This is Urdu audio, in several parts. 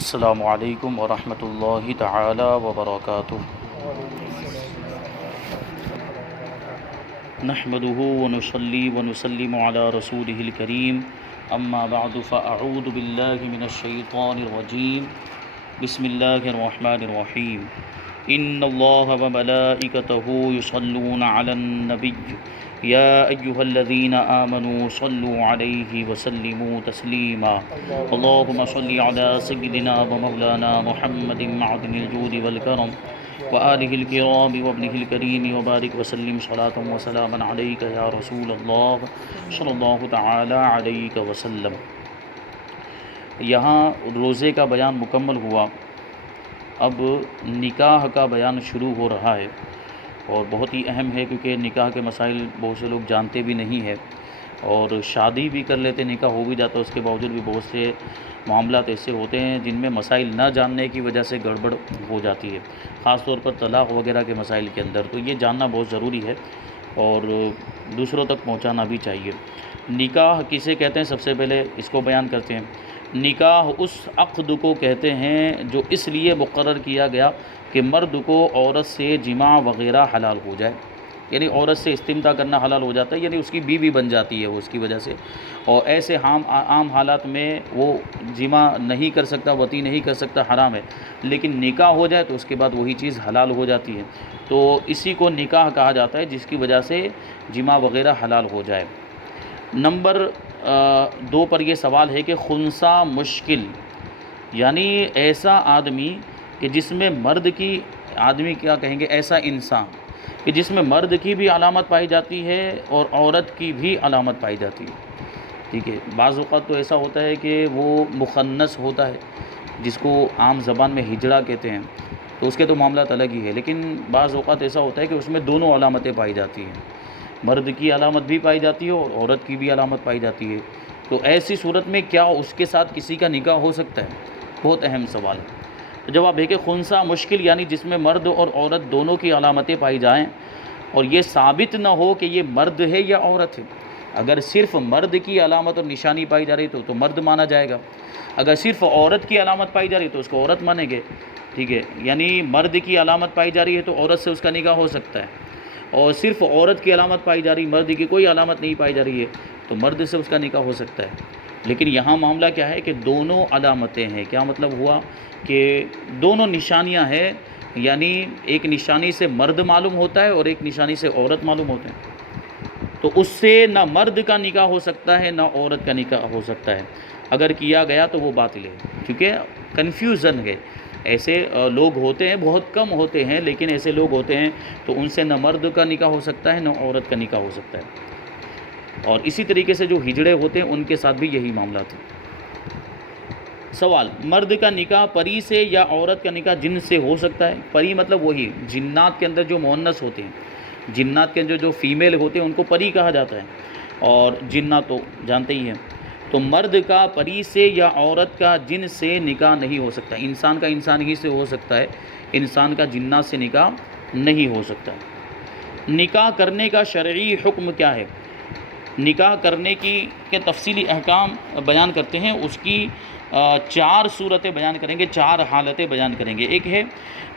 السلام علیکم ورحمۃ اللہ تعالی وبرکاتہ۔ نحمده ونصلي ونسلم على رسوله الكريم، اما بعد فاعوذ باللہ من الشیطان الرجیم، بسم اللہ الرحمن الرحیم۔ ان اللہ وملائکتہ یصلون علی النبی یا ایہا الذین آمنوا صلوا علیہ وسلموا تسلیما۔ اللہم صل علی سیدنا ومولانا محمد معدن الجود والکرم وآلہ الکرام وابنہ الکریم وبارک وسلم صلاۃ وسلاما علیک یا رسول اللہ صلی اللہ تعالی علیہ وسلم۔ یہاں روزے کا بیان مکمل ہوا، اب نکاح کا بیان شروع ہو رہا ہے، اور بہت ہی اہم ہے کیونکہ نکاح کے مسائل بہت سے لوگ جانتے بھی نہیں ہیں، اور شادی بھی کر لیتے، نکاح ہو بھی جاتا ہے، اس کے باوجود بھی بہت سے معاملات ایسے ہوتے ہیں جن میں مسائل نہ جاننے کی وجہ سے گڑبڑ ہو جاتی ہے، خاص طور پر طلاق وغیرہ کے مسائل کے اندر، تو یہ جاننا بہت ضروری ہے اور دوسروں تک پہنچانا بھی چاہیے۔ نکاح کسے کہتے ہیں؟ سب سے پہلے اس کو بیان کرتے ہیں۔ نکاح اس عقد کو کہتے ہیں جو اس لیے مقرر کیا گیا کہ مرد کو عورت سے جماع وغیرہ حلال ہو جائے، یعنی عورت سے استمتاع کرنا حلال ہو جاتا ہے، یعنی اس کی بیوی بن جاتی ہے وہ اس کی وجہ سے، اور ایسے عام حالات میں وہ جماع نہیں کر سکتا، وطی نہیں کر سکتا، حرام ہے، لیکن نکاح ہو جائے تو اس کے بعد وہی چیز حلال ہو جاتی ہے، تو اسی کو نکاح کہا جاتا ہے جس کی وجہ سے جماع وغیرہ حلال ہو جائے۔ نمبر 2 پر یہ سوال ہے کہ خنثی مشکل، یعنی ایسا آدمی کہ جس میں مرد کی، آدمی کیا کہیں گے، ایسا انسان کہ جس میں مرد کی بھی علامت پائی جاتی ہے اور عورت کی بھی علامت پائی جاتی ہے، ٹھیک ہے۔ بعض اوقات تو ایسا ہوتا ہے کہ وہ مخنث ہوتا ہے، جس کو عام زبان میں ہجڑا کہتے ہیں، تو اس کے تو معاملات الگ ہی ہے، لیکن بعض اوقات ایسا ہوتا ہے کہ اس میں دونوں علامتیں پائی جاتی ہیں، مرد کی علامت بھی پائی جاتی ہے اور عورت کی بھی علامت پائی جاتی ہے، تو ایسی صورت میں کیا اس کے ساتھ کسی کا نکاح ہو سکتا ہے؟ بہت اہم سوال ہے۔ تو جواب ہے کہ خنثی مشکل یعنی جس میں مرد اور عورت دونوں کی علامتیں پائی جائیں اور یہ ثابت نہ ہو کہ یہ مرد ہے یا عورت ہے۔ اگر صرف مرد کی علامت اور نشانی پائی جا رہی تو مرد مانا جائے گا، اگر صرف عورت کی علامت پائی جا رہی تو اس کو عورت مانیں گے، ٹھیک ہے۔ یعنی مرد کی علامت پائی جا رہی ہے تو عورت سے اس کا نکاح ہو سکتا ہے، اور صرف عورت کی علامت پائی جا رہی، مرد کی کوئی علامت نہیں پائی جا رہی ہے تو مرد سے اس کا نکاح ہو سکتا ہے۔ لیکن یہاں معاملہ کیا ہے کہ دونوں علامتیں ہیں، کیا مطلب ہوا کہ دونوں نشانیاں ہیں، یعنی ایک نشانی سے مرد معلوم ہوتا ہے اور ایک نشانی سے عورت معلوم ہوتا ہے، تو اس سے نہ مرد کا نکاح ہو سکتا ہے نہ عورت کا نکاح ہو سکتا ہے، اگر کیا گیا تو وہ باطل ہے، کیونکہ کنفیوژن ہے۔ ایسے لوگ ہوتے ہیں، بہت کم ہوتے ہیں، لیکن ایسے لوگ ہوتے ہیں تو ان سے نہ مرد کا نکاح ہو سکتا ہے نہ عورت کا نکاح ہو سکتا ہے، اور اسی طریقے سے جو ہجڑے ہوتے ہیں ان کے ساتھ بھی یہی معاملات ہیں۔ سوال، مرد کا نکاح پری سے یا عورت کا نکاح جن سے ہو سکتا ہے؟ پری مطلب وہی جنات کے اندر جو مؤنث ہوتے ہیں، جنات کے اندر جو فیمیل ہوتے ہیں ان کو پری کہا جاتا ہے، اور جنات تو جانتے ہی ہیں، تو مرد کا پری سے یا عورت کا جن سے نکاح نہیں ہو سکتا، انسان کا انسان ہی سے ہو سکتا ہے، انسان کا جنات سے نکاح نہیں ہو سکتا۔ نکاح کرنے کا شرعی حکم کیا ہے؟ نکاح کرنے کے تفصیلی احکام بیان کرتے ہیں، اس کی 4 صورتیں بیان کریں گے، 4 حالتیں بیان کریں گے۔ ایک ہے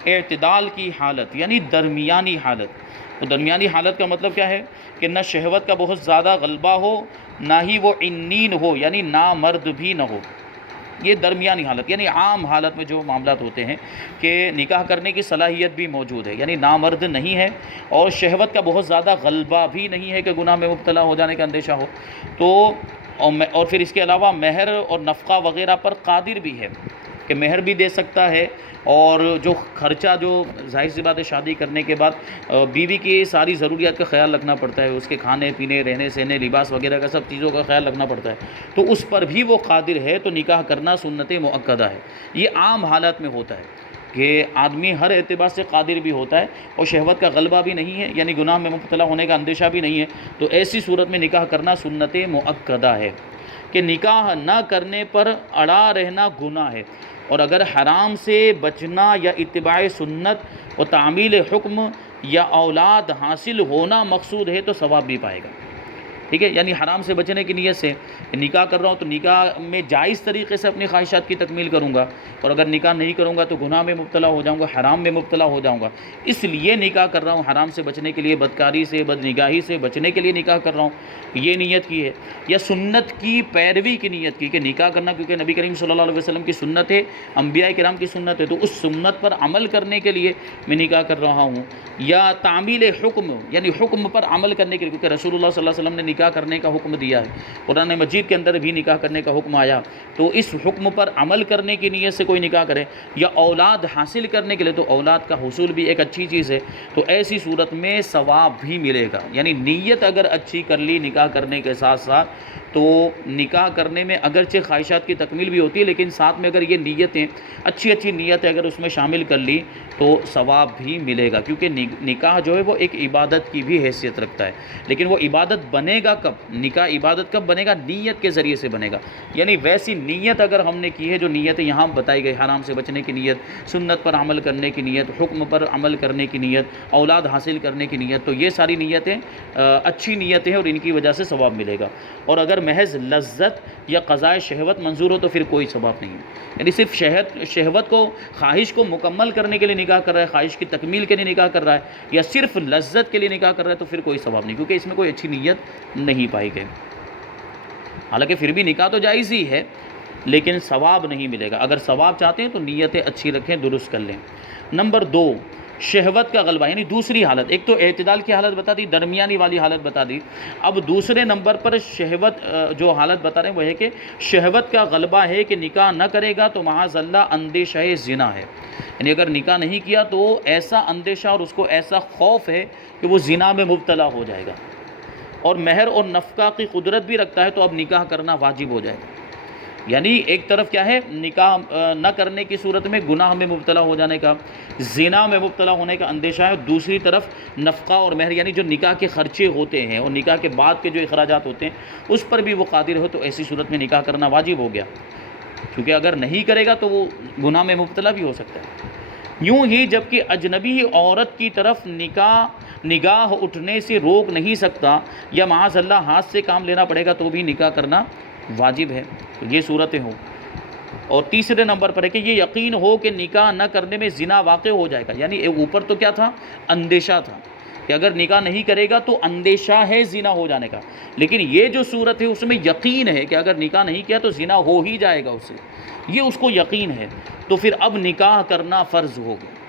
اعتدال کی حالت، یعنی درمیانی حالت۔ تو درمیانی حالت کا مطلب کیا ہے کہ نہ شہوت کا بہت زیادہ غلبہ ہو، نہ ہی وہ عنین ہو، یعنی نامرد بھی نہ ہو، یہ درمیانی حالت، یعنی عام حالت میں جو معاملات ہوتے ہیں کہ نکاح کرنے کی صلاحیت بھی موجود ہے، یعنی نامرد نہیں ہے اور شہوت کا بہت زیادہ غلبہ بھی نہیں ہے کہ گناہ میں مبتلا ہو جانے کا اندیشہ ہو، تو اور پھر اس کے علاوہ مہر اور نفقہ وغیرہ پر قادر بھی ہے کہ مہر بھی دے سکتا ہے، اور جو خرچہ، جو ظاہر سی بات ہے شادی کرنے کے بعد بیوی کی ساری ضروریات کا خیال رکھنا پڑتا ہے، اس کے کھانے پینے، رہنے سہنے، لباس وغیرہ کا سب چیزوں کا خیال رکھنا پڑتا ہے، تو اس پر بھی وہ قادر ہے، تو نکاح کرنا سنت مؤکدہ ہے۔ یہ عام حالات میں ہوتا ہے کہ آدمی ہر اعتبار سے قادر بھی ہوتا ہے اور شہوت کا غلبہ بھی نہیں ہے، یعنی گناہ میں مبتلا ہونے کا اندیشہ بھی نہیں ہے، تو ایسی صورت میں نکاح کرنا سنت مؤکدہ ہے کہ نکاح نہ کرنے پر اڑا رہنا گناہ ہے، اور اگر حرام سے بچنا یا اتباع سنت و تعمیل حکم یا اولاد حاصل ہونا مقصود ہے تو ثواب بھی پائے گا۔ ٹھیک ہے، یعنی حرام سے بچنے کی نیت سے نکاح کر رہا ہوں تو نکاح میں جائز طریقے سے اپنی خواہشات کی تکمیل کروں گا، اور اگر نکاح نہیں کروں گا تو گناہ میں مبتلا ہو جاؤں گا، حرام میں مبتلا ہو جاؤں گا، اس لیے نکاح کر رہا ہوں، حرام سے بچنے کے لیے، بدکاری سے، بد نگاہی سے بچنے کے لیے نکاح کر رہا ہوں، یہ نیت کی ہے۔ یا سنت کی پیروی کی نیت کی کہ نکاح کرنا کیونکہ نبی کریم صلی اللہ علیہ وسلم کی سنت ہے، انبیاء کرام کی سنت ہے، تو اس سنت پر عمل کرنے کے لیے میں نکاح کر رہا ہوں۔ یا تعمیل حکم، یعنی حکم پر عمل کرنے کے لیے، کیونکہ رسول اللہ صلی اللہ علیہ وسلم نے نکاح کرنے کا حکم دیا ہے، قرآن مجید کے اندر بھی نکاح کرنے کا حکم آیا، تو اس حکم پر عمل کرنے کی نیت سے کوئی نکاح کرے۔ یا اولاد حاصل کرنے کے لیے، تو اولاد کا حصول بھی ایک اچھی چیز ہے، تو ایسی صورت میں ثواب بھی ملے گا۔ یعنی نیت اگر اچھی کر لی نکاح کرنے کے ساتھ ساتھ، تو نکاح کرنے میں اگرچہ خواہشات کی تکمیل بھی ہوتی ہے، لیکن ساتھ میں اگر یہ نیتیں اچھی نیتیں اگر اس میں شامل کر لی تو ثواب بھی ملے گا، کیونکہ نکاح جو ہے وہ ایک عبادت کی بھی حیثیت رکھتا ہے۔ لیکن وہ عبادت بنے گا کب؟ نکاح عبادت کب بنے گا؟ نیت کے ذریعے سے بنے گا، یعنی ویسی نیت اگر ہم نے کی ہے جو نیتیں یہاں بتائی گئی، حرام سے بچنے کی نیت، سنت پر عمل کرنے کی نیت، حکم پر عمل کرنے کی نیت، اولاد حاصل کرنے کی نیت، تو یہ ساری نیتیں اچھی نیتیں ہیں اور ان کی وجہ سے ثواب ملے گا۔ اور اگر محض لذت یا قضاء شہوت منظور ہو تو پھر کوئی ثواب نہیں ہے، یعنی صرف شہوت کو، خواہش کو مکمل کرنے کے لیے نکاح کر رہا ہے، خواہش کی تکمیل کے لیے نکاح کر رہا ہے، یا صرف لذت کے لیے نکاح کر رہا ہے، تو پھر کوئی ثواب نہیں، کیونکہ اس میں کوئی اچھی نیت نہیں پائی گئی۔ حالانکہ پھر بھی نکاح تو جائز ہی ہے، لیکن ثواب نہیں ملے گا۔ اگر ثواب چاہتے ہیں تو نیتیں اچھی رکھیں، درست کر لیں۔ نمبر 2، شہوت کا غلبہ، یعنی دوسری حالت، ایک تو اعتدال کی حالت بتا دی، درمیانی والی حالت بتا دی، اب دوسرے نمبر پر شہوت جو حالت بتا رہے ہیں وہ ہے کہ شہوت کا غلبہ ہے کہ نکاح نہ کرے گا تو معاذ اللہ اندیشہ زنا ہے، یعنی اگر نکاح نہیں کیا تو ایسا اندیشہ اور اس کو ایسا خوف ہے کہ وہ زنا میں مبتلا ہو جائے گا، اور مہر اور نفقہ کی قدرت بھی رکھتا ہے، تو اب نکاح کرنا واجب ہو جائے گا۔ یعنی ایک طرف کیا ہے، نکاح نہ کرنے کی صورت میں گناہ میں مبتلا ہو جانے کا، زنا میں مبتلا ہونے کا اندیشہ ہے، دوسری طرف نفقہ اور مہر یعنی جو نکاح کے خرچے ہوتے ہیں اور نکاح کے بعد کے جو اخراجات ہوتے ہیں اس پر بھی وہ قادر ہو، تو ایسی صورت میں نکاح کرنا واجب ہو گیا، کیونکہ اگر نہیں کرے گا تو وہ گناہ میں مبتلا بھی ہو سکتا ہے۔ یوں ہی جبکہ اجنبی عورت کی طرف نگاہ اٹھنے سے روک نہیں سکتا، یا معاذ اللہ ہاتھ سے کام لینا پڑے گا تو بھی نکاح کرنا واجب ہے، تو یہ صورتیں ہوں۔ اور تیسرے نمبر پر ہے کہ یہ یقین ہو کہ نکاح نہ کرنے میں زنا واقع ہو جائے گا، یعنی اوپر تو کیا تھا، اندیشہ تھا کہ اگر نکاح نہیں کرے گا تو اندیشہ ہے زنا ہو جانے کا، لیکن یہ جو صورت ہے اس میں یقین ہے کہ اگر نکاح نہیں کیا تو زنا ہو ہی جائے گا اس سے، یہ اس کو یقین ہے، تو پھر اب نکاح کرنا فرض ہو گیا۔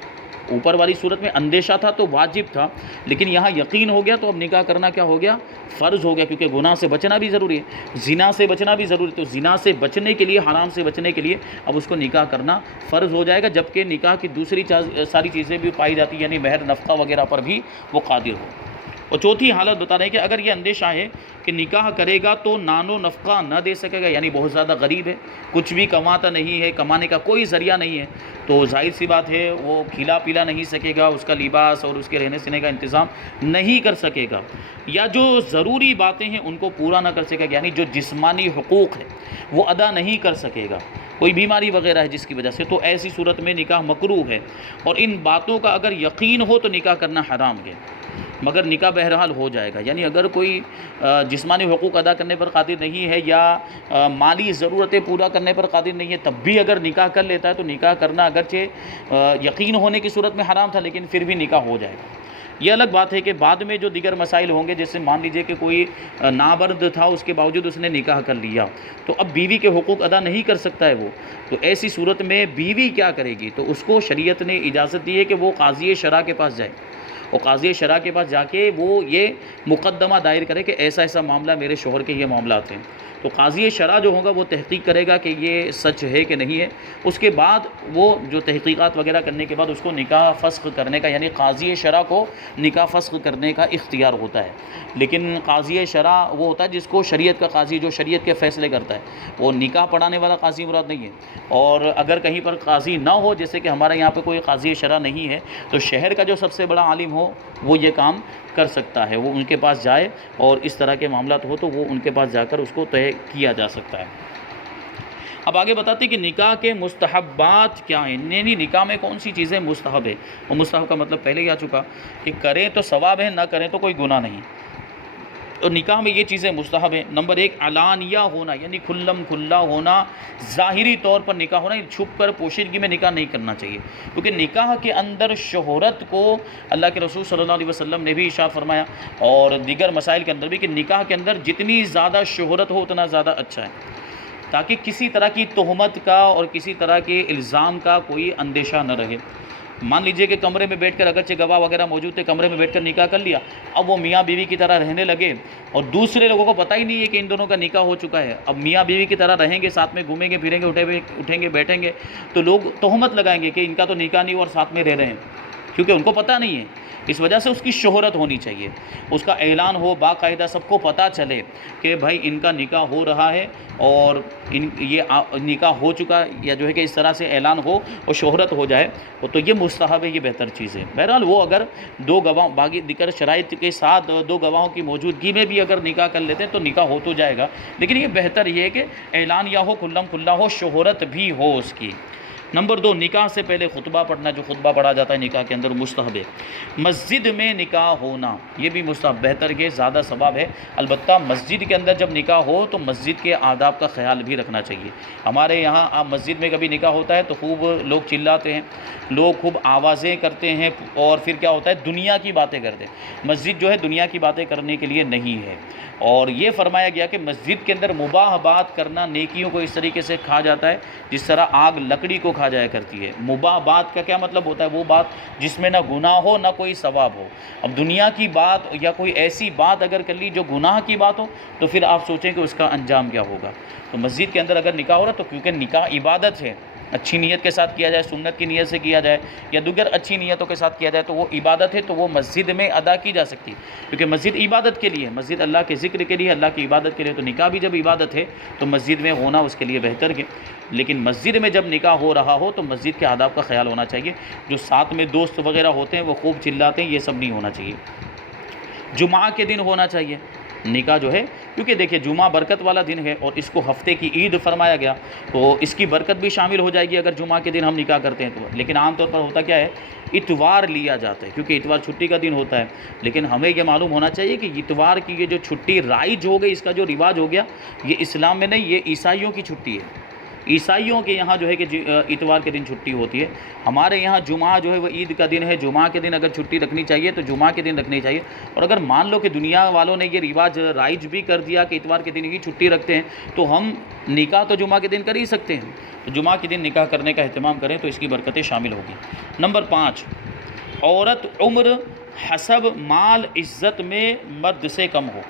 اوپر والی صورت میں اندیشہ تھا تو واجب تھا، لیکن یہاں یقین ہو گیا تو اب نکاح کرنا کیا ہو گیا، فرض ہو گیا، کیونکہ گناہ سے بچنا بھی ضروری ہے، زنا سے بچنا بھی ضروری ہے، تو زنا سے بچنے کے لیے، حرام سے بچنے کے لیے اب اس کو نکاح کرنا فرض ہو جائے گا، جبکہ نکاح کی دوسری ساری چیزیں بھی پائی جاتی ہیں، یعنی مہر نفقہ وغیرہ پر بھی وہ قادر ہو۔ اور چوتھی حالت بتا رہے ہیں کہ اگر یہ اندیشہ ہے کہ نکاح کرے گا تو نان و نفقہ نہ دے سکے گا، یعنی بہت زیادہ غریب ہے، کچھ بھی کماتا نہیں ہے، کمانے کا کوئی ذریعہ نہیں ہے، تو ظاہر سی بات ہے وہ کھلا پیلا نہیں سکے گا، اس کا لباس اور اس کے رہنے سہنے کا انتظام نہیں کر سکے گا، یا جو ضروری باتیں ہیں ان کو پورا نہ کر سکے گا، یعنی جو جسمانی حقوق ہے وہ ادا نہیں کر سکے گا، کوئی بیماری وغیرہ ہے جس کی وجہ سے، تو ایسی صورت میں نکاح مکروہ ہے، اور ان باتوں کا اگر یقین ہو تو نکاح کرنا حرام ہے، مگر نکاح بہرحال ہو جائے گا۔ یعنی اگر کوئی جسمانی حقوق ادا کرنے پر قادر نہیں ہے یا مالی ضرورتیں پورا کرنے پر قادر نہیں ہے، تب بھی اگر نکاح کر لیتا ہے تو نکاح کرنا اگرچہ یقین ہونے کی صورت میں حرام تھا، لیکن پھر بھی نکاح ہو جائے گا۔ یہ الگ بات ہے کہ بعد میں جو دیگر مسائل ہوں گے، جیسے مان لیجئے کہ کوئی نابرد تھا، اس کے باوجود اس نے نکاح کر لیا، تو اب بیوی کے حقوق ادا نہیں کر سکتا ہے وہ، تو ایسی صورت میں بیوی کیا کرے گی؟ تو اس کو شریعت نے اجازت دی ہے کہ وہ قاضی شرع کے پاس جائے، اور قاضی شرع کے پاس جا کے وہ یہ مقدمہ دائر کرے کہ ایسا ایسا معاملہ، میرے شوہر کے یہ معاملات ہیں، تو قاضی شرع جو ہوگا وہ تحقیق کرے گا کہ یہ سچ ہے کہ نہیں ہے، اس کے بعد وہ جو تحقیقات وغیرہ کرنے کے بعد اس کو نکاح فسخ کرنے کا، یعنی قاضی شرع کو نکاح فسخ کرنے کا اختیار ہوتا ہے۔ لیکن قاضی شرع وہ ہوتا ہے جس کو شریعت کا قاضی، جو شریعت کے فیصلے کرتا ہے، وہ نکاح پڑھانے والا قاضی مراد نہیں ہے۔ اور اگر کہیں پر قاضی نہ ہو، جیسے کہ ہمارے یہاں پہ کوئی قاضی شرع نہیں ہے، تو شہر کا جو سب سے بڑا عالم ہو وہ یہ کام کر سکتا ہے، وہ ان کے پاس جائے اور اس طرح کے معاملات ہو تو وہ ان کے پاس جا کر اس کو طے کیا جا سکتا ہے۔ اب آگے بتاتے ہیں کہ نکاح کے مستحبات کیا ہیں، یعنی نکاح میں کون سی چیزیں مستحب ہے، اور مستحب کا مطلب پہلے ہی آ چکا کہ کریں تو ثواب ہے، نہ کریں تو کوئی گناہ نہیں۔ اور نکاح میں یہ چیزیں مستحب ہیں۔ نمبر 1 علانیہ ہونا، یعنی کھلم کھلا ہونا، ظاہری طور پر نکاح ہونا، چھپ کر پوشیدگی میں نکاح نہیں کرنا چاہیے، کیونکہ نکاح کے اندر شہرت کو اللہ کے رسول صلی اللہ علیہ وسلم نے بھی ارشاد فرمایا، اور دیگر مسائل کے اندر بھی، کہ نکاح کے اندر جتنی زیادہ شہرت ہو اتنا زیادہ اچھا ہے، تاکہ کسی طرح کی تہمت کا اور کسی طرح کے الزام کا کوئی اندیشہ نہ رہے۔ مان لیجئے کہ کمرے میں بیٹھ کر، اگرچہ گواہ وغیرہ موجود تھے، کمرے میں بیٹھ کر نکاح کر لیا، اب وہ میاں بیوی کی طرح رہنے لگے اور دوسرے لوگوں کو پتہ ہی نہیں ہے کہ ان دونوں کا نکاح ہو چکا ہے، اب میاں بیوی کی طرح رہیں گے، ساتھ میں گھومیں گے پھریں گے، اٹھیں گے بیٹھیں گے، تو لوگ تہمت لگائیں گے کہ ان کا تو نکاح نہیں اور ساتھ میں رہ رہے ہیں، کیونکہ ان کو پتہ نہیں ہے۔ اس وجہ سے اس کی شہرت ہونی چاہیے، اس کا اعلان ہو باقاعدہ، سب کو پتہ چلے کہ بھائی ان کا نکاح ہو رہا ہے اور یہ نکاح ہو چکا، یا جو ہے کہ اس طرح سے اعلان ہو اور شہرت ہو جائے، تو یہ مستحب ہے، یہ بہتر چیز ہے۔ بہرحال وہ اگر دو گواہ باقی دیگر شرائط کے ساتھ دو گواہوں کی موجودگی میں بھی اگر نکاح کر لیتے ہیں تو نکاح ہو تو جائے گا، لیکن یہ بہتر یہ ہے کہ اعلان یا ہو، کھلم کھلا ہو، شہرت بھی ہو اس کی۔ نمبر 2 نکاح سے پہلے خطبہ پڑھنا، جو خطبہ پڑھا جاتا ہے نکاح کے اندر، مستحب ہے۔ مسجد میں نکاح ہونا، یہ بھی مستحب، بہتر کے زیادہ ثواب ہے۔ البتہ مسجد کے اندر جب نکاح ہو تو مسجد کے آداب کا خیال بھی رکھنا چاہیے۔ ہمارے یہاں آپ مسجد میں کبھی نکاح ہوتا ہے تو خوب لوگ چلاتے ہیں، لوگ خوب آوازیں کرتے ہیں، اور پھر کیا ہوتا ہے، دنیا کی باتیں کرتے ہیں۔ مسجد جو ہے دنیا کی باتیں کرنے کے لیے نہیں ہے، اور یہ فرمایا گیا کہ مسجد کے اندر مباح بات کرنا نیکیوں کو اس طریقے سے کھا جاتا ہے جس طرح آگ لکڑی کو کھا جایا کرتی ہے۔ مباح بات کا کیا مطلب ہوتا ہے؟ وہ بات جس میں نہ گناہ ہو نہ کوئی ثواب ہو۔ اب دنیا کی بات یا کوئی ایسی بات اگر کر لی جو گناہ کی بات ہو تو پھر آپ سوچیں کہ اس کا انجام کیا ہوگا۔ تو مسجد کے اندر اگر نکاح ہو رہا تو کیونکہ نکاح عبادت ہے، اچھی نیت کے ساتھ کیا جائے، سنت کی نیت سے کیا جائے یا دیگر اچھی نیتوں کے ساتھ کیا جائے تو وہ عبادت ہے، تو وہ مسجد میں ادا کی جا سکتی ہے، کیونکہ مسجد عبادت کے لیے، مسجد اللہ کے ذکر کے لیے، اللہ کی عبادت کے لیے، تو نکاح بھی جب عبادت ہے تو مسجد میں ہونا اس کے لیے بہتر ہے۔ لیکن مسجد میں جب نکاح ہو رہا ہو تو مسجد کے آداب کا خیال ہونا چاہیے۔ جو ساتھ میں دوست وغیرہ ہوتے ہیں وہ خوب چلاتے ہیں، یہ سب نہیں ہونا چاہیے۔ جمعہ کے دن ہونا چاہیے نکاح جو ہے، کیونکہ دیکھیں جمعہ برکت والا دن ہے اور اس کو ہفتے کی عید فرمایا گیا، تو اس کی برکت بھی شامل ہو جائے گی اگر جمعہ کے دن ہم نکاح کرتے ہیں تو۔ لیکن عام طور پر ہوتا کیا ہے، اتوار لیا جاتا ہے، کیونکہ اتوار چھٹی کا دن ہوتا ہے، لیکن ہمیں یہ معلوم ہونا چاہیے کہ اتوار کی یہ جو چھٹی رائج ہو گئی، اس کا جو رواج ہو گیا، یہ اسلام میں نہیں، یہ عیسائیوں کی چھٹی ہے۔ عیسائیوں کے یہاں جو ہے کہ اتوار کے دن چھٹی ہوتی ہے، ہمارے یہاں جمعہ جو ہے وہ عید کا دن ہے، جمعہ کے دن اگر چھٹی رکھنی چاہیے تو جمعہ کے دن رکھنی چاہیے۔ اور اگر مان لو کہ دنیا والوں نے یہ رواج رائج بھی کر دیا کہ اتوار کے دن ہی چھٹی رکھتے ہیں، تو ہم نکاح تو جمعہ کے دن کر ہی سکتے ہیں، تو جمعہ کے دن نکاح کرنے کا اہتمام کریں تو اس کی برکتیں شامل ہوگی۔ نمبر 5 عورت عمر، حسب، مال، عزت میں مرد سے کم ہو،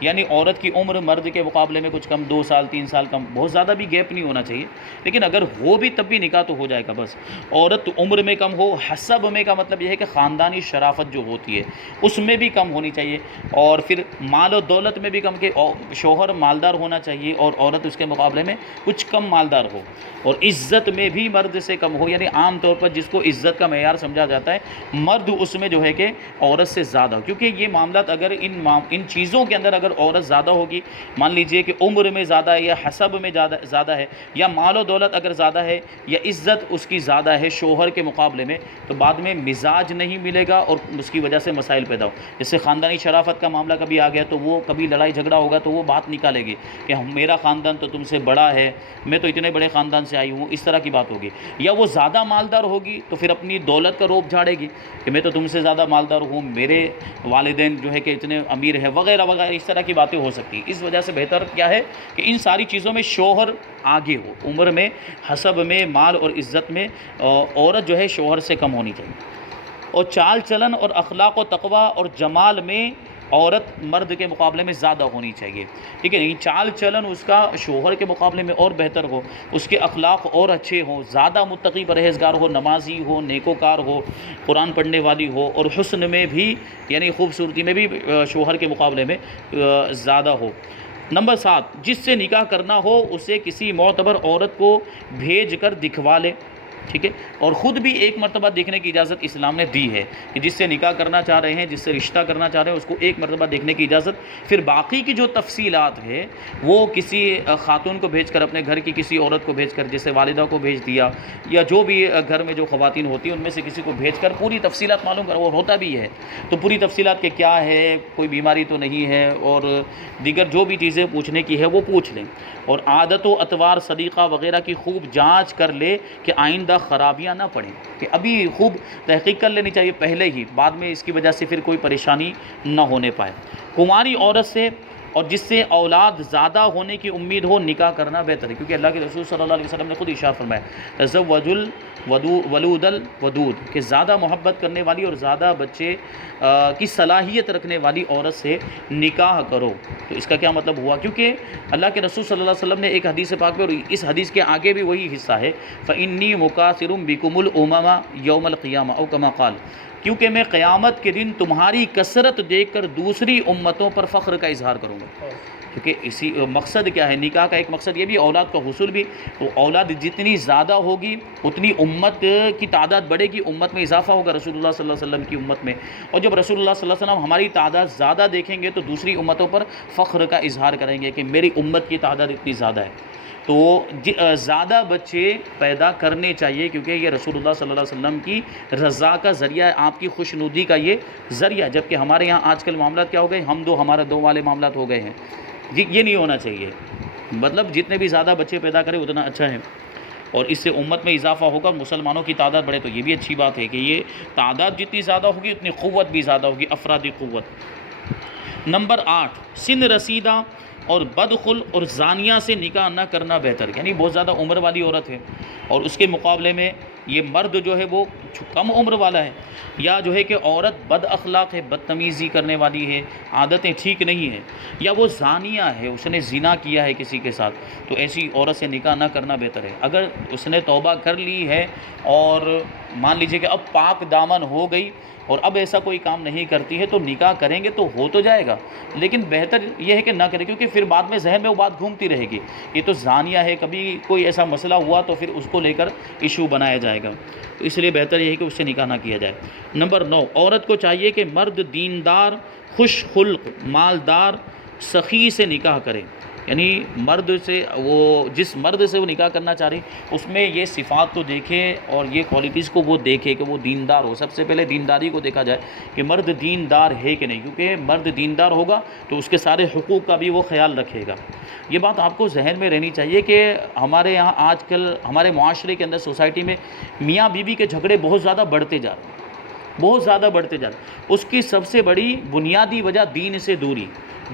یعنی عورت کی عمر مرد کے مقابلے میں کچھ کم، 2 سال 3 سال کم، بہت زیادہ بھی گیپ نہیں ہونا چاہیے، لیکن اگر ہو بھی تب بھی نکاح تو ہو جائے گا بس۔ عورت عمر میں کم ہو، حسب میں کا مطلب یہ ہے کہ خاندانی شرافت جو ہوتی ہے اس میں بھی کم ہونی چاہیے، اور پھر مال و دولت میں بھی کم، کہ شوہر مالدار ہونا چاہیے اور عورت اس کے مقابلے میں کچھ کم مالدار ہو، اور عزت میں بھی مرد سے کم ہو، یعنی عام طور پر جس کو عزت کا معیار سمجھا جاتا ہے مرد اس میں جو ہے کہ عورت سے زیادہ ہو، کیونکہ یہ معاملات اگر ان چیزوں کے اندر اگر عورت زیادہ ہوگی، مان لیجئے کہ عمر میں زیادہ ہے یا حسب میں زیادہ ہے یا مال و دولت اگر زیادہ ہے یا عزت اس کی زیادہ ہے شوہر کے مقابلے میں، تو بعد میں مزاج نہیں ملے گا اور اس کی وجہ سے مسائل پیدا ہو۔ جس سے خاندانی شرافت کا معاملہ کبھی آ گیا تو وہ کبھی لڑائی جھگڑا ہوگا تو وہ بات نکالے گی کہ میرا خاندان تو تم سے بڑا ہے، میں تو اتنے بڑے خاندان سے آئی ہوں، اس طرح کی بات ہوگی۔ یا وہ زیادہ مالدار ہوگی تو پھر اپنی دولت کا روب جھاڑے گی کہ میں تو تم سے زیادہ مالدار ہوں، میرے والدین جو ہے کہ اتنے امیر ہیں، وغیرہ وغیرہ، اس طرح کی باتیں ہو سکتی ہیں۔ اس وجہ سے بہتر کیا ہے کہ ان ساری چیزوں میں شوہر آگے ہو، عمر میں، حسب میں، مال اور عزت میں عورت جو ہے شوہر سے کم ہونی چاہیے، اور چال چلن اور اخلاق و تقوی اور جمال میں عورت مرد کے مقابلے میں زیادہ ہونی چاہیے، ٹھیک ہے۔ چال چلن اس کا شوہر کے مقابلے میں اور بہتر ہو، اس کے اخلاق اور اچھے ہوں، زیادہ متقی پرہیزگار ہو، نمازی ہو، نیکوکار ہو، قرآن پڑھنے والی ہو، اور حسن میں بھی یعنی خوبصورتی میں بھی شوہر کے مقابلے میں زیادہ ہو۔ نمبر 7 جس سے نکاح کرنا ہو اسے کسی معتبر عورت کو بھیج کر دکھوا لے، ٹھیک ہے، اور خود بھی ایک مرتبہ دیکھنے کی اجازت اسلام نے دی ہے کہ جس سے نکاح کرنا چاہ رہے ہیں، جس سے رشتہ کرنا چاہ رہے ہیں، اس کو ایک مرتبہ دیکھنے کی اجازت۔ پھر باقی کی جو تفصیلات ہے وہ کسی خاتون کو بھیج کر، اپنے گھر کی کسی عورت کو بھیج کر، جیسے والدہ کو بھیج دیا یا جو بھی گھر میں جو خواتین ہوتی ہیں ان میں سے کسی کو بھیج کر پوری تفصیلات معلوم کر، اور ہوتا بھی ہے تو پوری تفصیلات کہ کیا ہے، کوئی بیماری تو نہیں ہے، اور دیگر جو بھی چیزیں پوچھنے کی ہے وہ پوچھ لیں، اور عادت و اطوار سلیقہ وغیرہ کی خوب جانچ کر لے کہ آئندہ خرابیاں نہ پڑیں، کہ ابھی خوب تحقیق کر لینی چاہیے پہلے ہی، بعد میں اس کی وجہ سے پھر کوئی پریشانی نہ ہونے پائے۔ کنواری عورت سے اور جس سے اولاد زیادہ ہونے کی امید ہو نکاح کرنا بہتر ہے، کیونکہ اللہ کے رسول صلی اللہ علیہ وسلم نے خود ارشاد فرمایا تزوج الولود الودود، کہ زیادہ محبت کرنے والی اور زیادہ بچے کی صلاحیت رکھنے والی عورت سے نکاح کرو۔ تو اس کا کیا مطلب ہوا؟ کیونکہ اللہ کے رسول صلی اللہ علیہ وسلم نے ایک حدیث پاک میں، اور اس حدیث کے آگے بھی وہی حصہ ہے، فإنی مکاثر بکم الامم یوم القیامہ او کما قال، کیونکہ میں قیامت کے دن تمہاری کثرت دیکھ کر دوسری امتوں پر فخر کا اظہار کروں گا۔ کیونکہ اسی مقصد کیا ہے نکاح کا؟ ایک مقصد یہ بھی اولاد کا حصول بھی، تو اولاد جتنی زیادہ ہوگی اتنی امت کی تعداد بڑھے گی، امت میں اضافہ ہوگا رسول اللہ صلی اللہ علیہ وسلم کی امت میں، اور جب رسول اللہ صلی اللہ علیہ وسلم ہماری تعداد زیادہ دیکھیں گے تو دوسری امتوں پر فخر کا اظہار کریں گے کہ میری امت کی تعداد اتنی زیادہ ہے۔ تو زیادہ بچے پیدا کرنے چاہیے، کیونکہ یہ رسول اللہ صلی اللہ علیہ وسلم کی رضا کا ذریعہ ہے، آپ کی خوشنودی کا یہ ذریعہ ہے۔ جبکہ ہمارے یہاں آج کل معاملات کیا ہو گئے، ہم دو ہمارا دو والے معاملات ہو گئے ہیں، یہ نہیں ہونا چاہیے۔ مطلب جتنے بھی زیادہ بچے پیدا کرے اتنا اچھا ہے، اور اس سے امت میں اضافہ ہوگا، مسلمانوں کی تعداد بڑھے، تو یہ بھی اچھی بات ہے کہ یہ تعداد جتنی زیادہ ہوگی اتنی قوت بھی زیادہ ہوگی، افرادی قوت۔ نمبر 8، سن رسیدہ اور بدخلق اور زانیہ سے نکاح نہ کرنا بہتر، یعنی بہت زیادہ عمر والی عورت ہے اور اس کے مقابلے میں یہ مرد جو ہے وہ کم عمر والا ہے، یا جو ہے کہ عورت بد اخلاق ہے، بدتمیزی کرنے والی ہے، عادتیں ٹھیک نہیں ہیں، یا وہ زانیہ ہے، اس نے زنا کیا ہے کسی کے ساتھ، تو ایسی عورت سے نکاح نہ کرنا بہتر ہے۔ اگر اس نے توبہ کر لی ہے اور مان لیجئے کہ اب پاک دامن ہو گئی اور اب ایسا کوئی کام نہیں کرتی ہے تو نکاح کریں گے تو ہو تو جائے گا، لیکن بہتر یہ ہے کہ نہ کریں، کیونکہ پھر بعد میں ذہن میں وہ بات گھومتی رہے گی، یہ تو زانیہ ہے، کبھی کوئی ایسا مسئلہ ہوا تو پھر اس کو لے کر ایشو بنایا جائے گا، تو اس لیے بہتر یہ ہے کہ اس سے نکاح نہ کیا جائے۔ نمبر 9، عورت کو چاہیے کہ مرد دیندار، خوش خلق، مالدار، سخی سے نکاح کرے، یعنی مرد سے وہ جس مرد سے وہ نکاح کرنا چاہ رہی اس میں یہ صفات کو دیکھے اور یہ کوالٹیز کو وہ دیکھے کہ وہ دیندار ہو۔ سب سے پہلے دینداری کو دیکھا جائے کہ مرد دیندار ہے کہ نہیں، کیونکہ مرد دیندار ہوگا تو اس کے سارے حقوق کا بھی وہ خیال رکھے گا۔ یہ بات آپ کو ذہن میں رہنی چاہیے کہ ہمارے یہاں آج کل ہمارے معاشرے کے اندر، سوسائٹی میں میاں بیوی کے جھگڑے بہت زیادہ بڑھتے جا رہے ہیں، بہت زیادہ بڑھتے جا رہے ہیں۔ اس کی سب سے بڑی بنیادی وجہ دین سے دوری،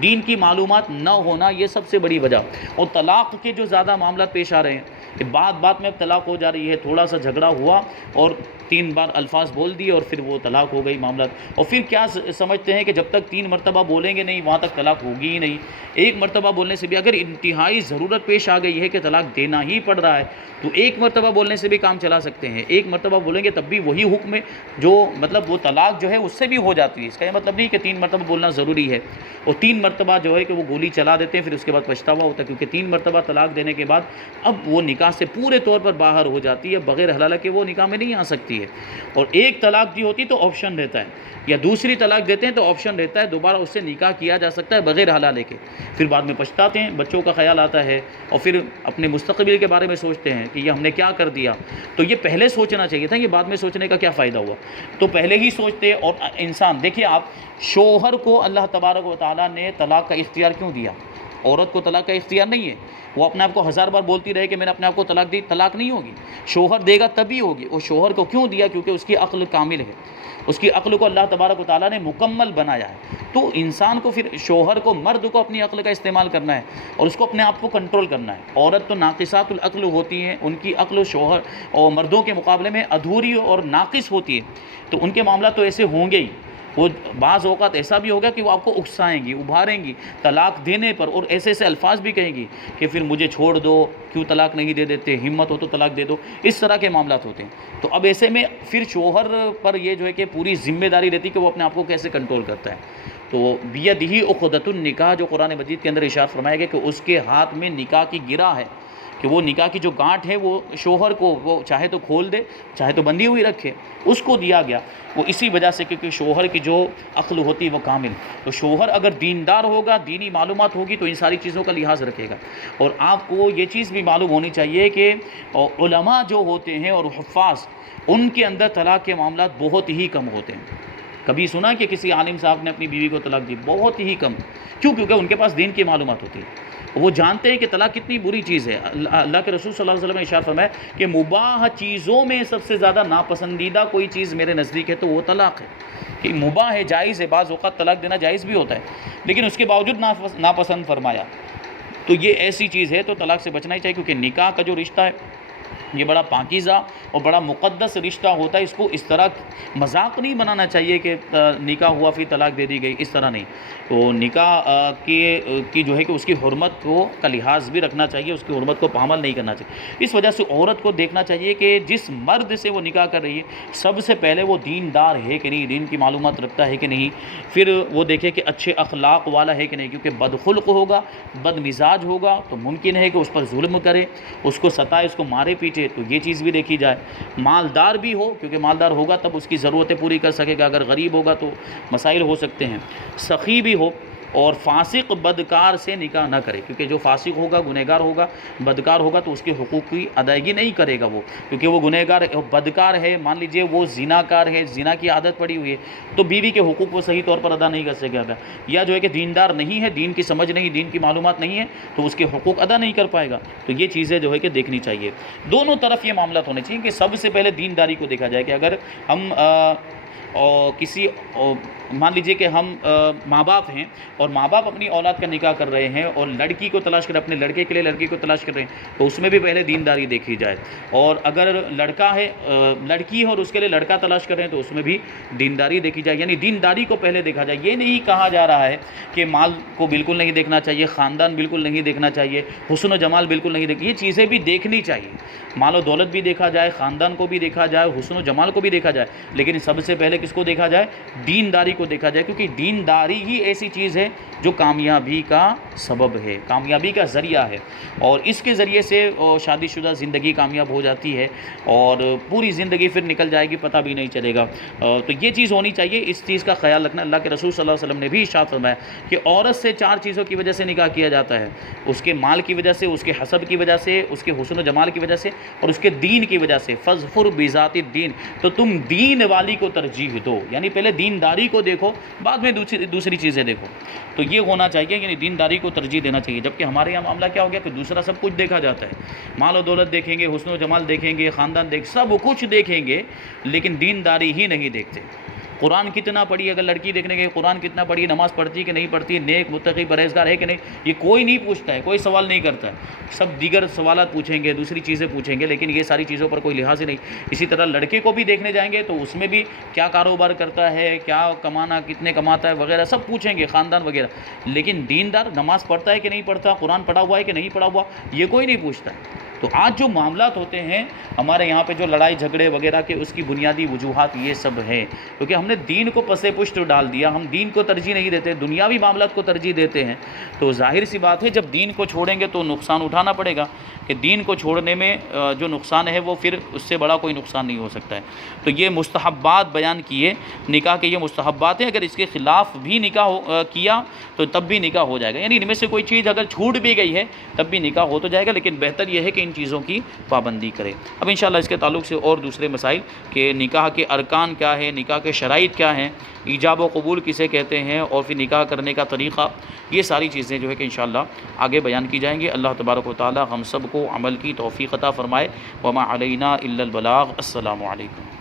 دین کی معلومات نہ ہونا، یہ سب سے بڑی وجہ، اور طلاق کے جو زیادہ معاملات پیش آ رہے ہیں کہ بات میں اب طلاق ہو جا رہی ہے، تھوڑا سا جھگڑا ہوا اور 3 بار الفاظ بول دیے اور پھر وہ طلاق ہو گئی معاملات، اور پھر کیا سمجھتے ہیں کہ جب تک 3 مرتبہ بولیں گے نہیں وہاں تک طلاق ہوگی ہی نہیں۔ 1 مرتبہ بولنے سے بھی اگر انتہائی ضرورت پیش آ گئی ہے کہ طلاق دینا ہی پڑ رہا ہے تو 1 مرتبہ بولنے سے بھی کام چلا سکتے ہیں۔ 1 مرتبہ بولیں گے تب بھی وہی حکم ہے، جو مطلب وہ طلاق جو ہے اس سے بھی ہو جاتی ہے۔ اس کا یہ مطلب نہیں کہ 3 مرتبہ بولنا ضروری ہے، اور 3 مرتبہ جو ہے کہ وہ گولی چلا دیتے ہیں، پھر اس کے بعد پچھتاوا ہوتا ہے، کیونکہ 3 مرتبہ طلاق دینے کے بعد اب وہ نکاح سے پورے طور پر باہر ہو جاتی ہے، بغیر حلالہ کے وہ نکاح میں نہیں آ سکتی ہے۔ اور 1 طلاق دی ہوتی تو آپشن رہتا ہے، یا دوسری طلاق دیتے ہیں تو آپشن رہتا ہے دوبارہ اس سے نکاح کیا جا سکتا ہے بغیر حلالے کے، پھر بعد میں پچھتاتے ہیں، بچوں کا خیال آتا ہے اور پھر اپنے مستقبل کے بارے میں سوچتے ہیں کہ یہ ہم نے کیا کر دیا۔ تو یہ پہلے سوچنا چاہیے تھا، یہ بعد میں سوچنے کا کیا فائدہ ہوا، تو پہلے ہی سوچتے۔ اور انسان دیکھیے، آپ شوہر کو اللہ تبارک و تعالیٰ نے طلاق کا اختیار کیوں دیا؟ عورت کو طلاق کا اختیار نہیں ہے، وہ اپنے آپ کو 1000 بار بولتی رہے کہ میں نے اپنے آپ کو طلاق دی، طلاق نہیں ہوگی، شوہر دے گا تبھی ہوگی۔ اور شوہر کو کیوں دیا؟ کیونکہ اس کی عقل کامل ہے، اس کی عقل کو اللہ تبارک و تعالیٰ نے مکمل بنایا ہے۔ تو انسان کو پھر شوہر کو، مرد کو اپنی عقل کا استعمال کرنا ہے اور اس کو اپنے آپ کو کنٹرول کرنا ہے۔ عورت تو ناقصات العقل ہوتی ہیں، ان کی عقل شوہر اور مردوں کے مقابلے میں ادھوری اور ناقص ہوتی ہے، تو ان کے معاملات تو ایسے ہوں گے ہی۔ وہ بعض اوقات ایسا بھی ہوگا کہ وہ آپ کو اکسائیں گی، ابھاریں گی طلاق دینے پر، اور ایسے ایسے الفاظ بھی کہیں گی کہ پھر مجھے چھوڑ دو، کیوں طلاق نہیں دے دیتے، ہمت ہو تو طلاق دے دو، اس طرح کے معاملات ہوتے ہیں۔ تو اب ایسے میں پھر شوہر پر یہ جو ہے کہ پوری ذمہ داری رہتی کہ وہ اپنے آپ کو کیسے کنٹرول کرتا ہے۔ تو بیدہ عقدۃ النکاح، جو قرآن مجید کے اندر ارشاد فرمایا گیا کہ اس کے ہاتھ میں نکاح کی گرہ ہے، کہ وہ نکاح کی جو گانٹھ ہے وہ شوہر کو وہ چاہے تو کھول دے چاہے تو بندھی ہوئی رکھے، اس کو دیا گیا وہ اسی وجہ سے کیونکہ شوہر کی جو عقل ہوتی ہے وہ کامل، تو شوہر اگر دیندار ہوگا، دینی معلومات ہوگی تو ان ساری چیزوں کا لحاظ رکھے گا۔ اور آپ کو یہ چیز بھی معلوم ہونی چاہیے کہ علماء جو ہوتے ہیں اور حفاظ، ان کے اندر طلاق کے معاملات بہت ہی کم ہوتے ہیں۔ کبھی سنا کہ کسی عالم صاحب نے اپنی بیوی کو طلاق دی؟ بہت ہی کم۔ کیوں؟ کیونکہ ان کے پاس دین کی معلومات ہوتی ہے، وہ جانتے ہیں کہ طلاق کتنی بری چیز ہے۔ اللہ کے رسول صلی اللہ علیہ وسلم نے ارشاد فرمایا کہ مباح چیزوں میں سب سے زیادہ ناپسندیدہ کوئی چیز میرے نزدیک ہے تو وہ طلاق ہے، کہ مباح ہے، جائز ہے، بعض اوقات طلاق دینا جائز بھی ہوتا ہے، لیکن اس کے باوجود ناپسند فرمایا۔ تو یہ ایسی چیز ہے تو طلاق سے بچنا ہی چاہیے، کیونکہ نکاح کا جو رشتہ ہے یہ بڑا پاکیزہ اور بڑا مقدس رشتہ ہوتا ہے۔ اس کو اس طرح مذاق نہیں بنانا چاہیے کہ نکاح ہوا پھر طلاق دے دی گئی، اس طرح نہیں۔ تو نکاح کی جو ہے کہ اس کی حرمت کا لحاظ بھی رکھنا چاہیے، اس کی حرمت کو پامال نہیں کرنا چاہیے۔ اس وجہ سے عورت کو دیکھنا چاہیے کہ جس مرد سے وہ نکاح کر رہی ہے سب سے پہلے وہ دیندار ہے کہ نہیں، دین کی معلومات رکھتا ہے کہ نہیں، پھر وہ دیکھے کہ اچھے اخلاق والا ہے کہ نہیں، کیونکہ بدخلق ہوگا، بد مزاج ہوگا تو ممکن ہے کہ اس پر ظلم کرے، اس کو ستائے، اس کو مارے پیٹے، تو یہ چیز بھی دیکھی جائے۔ مالدار بھی ہو، کیونکہ مالدار ہوگا تب اس کی ضرورتیں پوری کر سکے گا، اگر غریب ہوگا تو مسائل ہو سکتے ہیں۔ سخی بھی ہو، اور فاسق بدکار سے نکاح نہ کرے، کیونکہ جو فاسق ہوگا، گنہگار ہوگا، بدکار ہوگا تو اس کے حقوق کی ادائیگی نہیں کرے گا وہ، کیونکہ وہ گنہگار بدکار ہے، مان لیجئے وہ زناکار ہے، زنا کی عادت پڑی ہوئی ہے، تو بیوی کے حقوق وہ صحیح طور پر ادا نہیں کر سکے گا، یا جو ہے کہ دیندار نہیں ہے، دین کی سمجھ نہیں، دین کی معلومات نہیں ہے تو اس کے حقوق ادا نہیں کر پائے گا۔ تو یہ چیزیں جو ہے کہ دیکھنی چاہیے، دونوں طرف یہ معاملات ہونے چاہیے کہ سب سے پہلے دینداری کو دیکھا جائے، کہ اگر ہم کسی مان لیجئے کہ ہم ماں باپ ہیں اور ماں باپ اپنی اولاد کا نکاح کر رہے ہیں اور لڑکی کو تلاش کر اپنے لڑکے کے لیے لڑکی کو تلاش کر رہے ہیں تو اس میں بھی پہلے دینداری دیکھی جائے، اور اگر لڑکا ہے لڑکی ہے اور اس کے لیے لڑکا تلاش کر رہے ہیں تو اس میں بھی دینداری دیکھی جائے، یعنی دینداری کو پہلے دیکھا جائے۔ یہ نہیں کہا جا رہا ہے کہ مال کو بالکل نہیں دیکھنا چاہیے، خاندان بالکل نہیں دیکھنا چاہیے، حسن و جمال بالکل نہیں دیکھنا، یہ چیزیں بھی دیکھنی چاہیے، مال و دولت بھی دیکھا جائے، خاندان کو بھی دیکھا جائے، حسن و جمال کو بھی دیکھا جائے، لیکن سب سے پہلے کس کو دیکھا جائے؟ دینداری کو دیکھا جائے، کیونکہ دینداری ہی ایسی چیز ہے جو کامیابی کا سبب ہے، کامیابی کا ذریعہ ہے، اور اس کے ذریعے سے شادی شدہ زندگی کامیاب ہو جاتی ہے اور پوری زندگی پھر نکل جائے گی، پتہ بھی نہیں چلے گا۔ تو یہ چیز ہونی چاہیے، اس چیز کا خیال رکھنا۔ اللہ کے رسول صلی اللہ علیہ وسلم نے بھی ارشاد فرمایا کہ عورت سے 4 چیزوں کی وجہ سے نکاح کیا جاتا ہے، اس کے مال کی وجہ سے، اس کے حسب کی وجہ سے، اس کے حسن و جمال کی وجہ سے، اور اس کے دین کی وجہ سے۔ فَاظْفُرْ بِذَاتِ الدِّین، تو تم دین والی کو ترجیح دو، یعنی پہلے دینداری کو دیکھو، بعد میں دوسری چیزیں دیکھو۔ تو یہ ہونا چاہیے، یعنی دینداری کو ترجیح دینا چاہیے، جبکہ ہمارے یہاں معاملہ کیا ہو گیا کہ دوسرا سب کچھ دیکھا جاتا ہے، مال و دولت دیکھیں گے، حسن و جمال دیکھیں گے، خاندان سب کچھ دیکھیں گے، لیکن دینداری ہی نہیں دیکھتے۔ قرآن کتنا پڑھی، اگر لڑکی دیکھنے گئے قرآن کتنا پڑھی، نماز پڑھتی ہے کہ نہیں پڑھتی، نیک متقی پرہیزگار ہے کہ نہیں، یہ کوئی نہیں پوچھتا ہے، کوئی سوال نہیں کرتا ہے، سب دیگر سوالات پوچھیں گے، دوسری چیزیں پوچھیں گے، لیکن یہ ساری چیزوں پر کوئی لحاظ ہی نہیں۔ اسی طرح لڑکے کو بھی دیکھنے جائیں گے تو اس میں بھی کیا کاروبار کرتا ہے، کیا کمانا، کتنے کماتا ہے وغیرہ سب پوچھیں گے، خاندان وغیرہ، لیکن دیندار نماز پڑھتا ہے کہ نہیں پڑھتا، قرآن پڑھا ہوا ہے کہ نہیں پڑھا ہوا، یہ کوئی نہیں پوچھتا ہے۔ تو آج جو معاملات ہوتے ہیں ہمارے یہاں پہ، جو لڑائی جھگڑے وغیرہ کے، اس کی بنیادی وجوہات یہ سب ہیں، کیونکہ ہم نے دین کو پسے پشت ڈال دیا، ہم دین کو ترجیح نہیں دیتے، دنیاوی معاملات کو ترجیح دیتے ہیں۔ تو ظاہر سی بات ہے جب دین کو چھوڑیں گے تو نقصان اٹھانا پڑے گا، کہ دین کو چھوڑنے میں جو نقصان ہے وہ پھر اس سے بڑا کوئی نقصان نہیں ہو سکتا ہے۔ تو یہ مستحبات بیان کیے، نکاح کے یہ مستحبات ہیں، اگر اس کے خلاف بھی نکاح کیا تو تب بھی نکاح ہو جائے گا، یعنی ان میں سے کوئی چیز اگر چھوٹ بھی گئی ہے تب بھی نکاح ہو تو جائے گا، لیکن بہتر یہ ہے کہ ان چیزوں کی پابندی کرے۔ اب انشاءاللہ اس کے تعلق سے اور دوسرے مسائل کہ نکاح کے ارکان کیا ہے، نکاح کے شرائط کیا ہیں، ایجاب و قبول کسے کہتے ہیں، اور پھر نکاح کرنے کا طریقہ، یہ ساری چیزیں جو ہے کہ انشاءاللہ آگے بیان کی جائیں گی۔ اللہ تبارک و تعالی ہم سب کو عمل کی توفیق عطا فرمائے۔ وما علینا الا البلاغ۔ السلام علیکم۔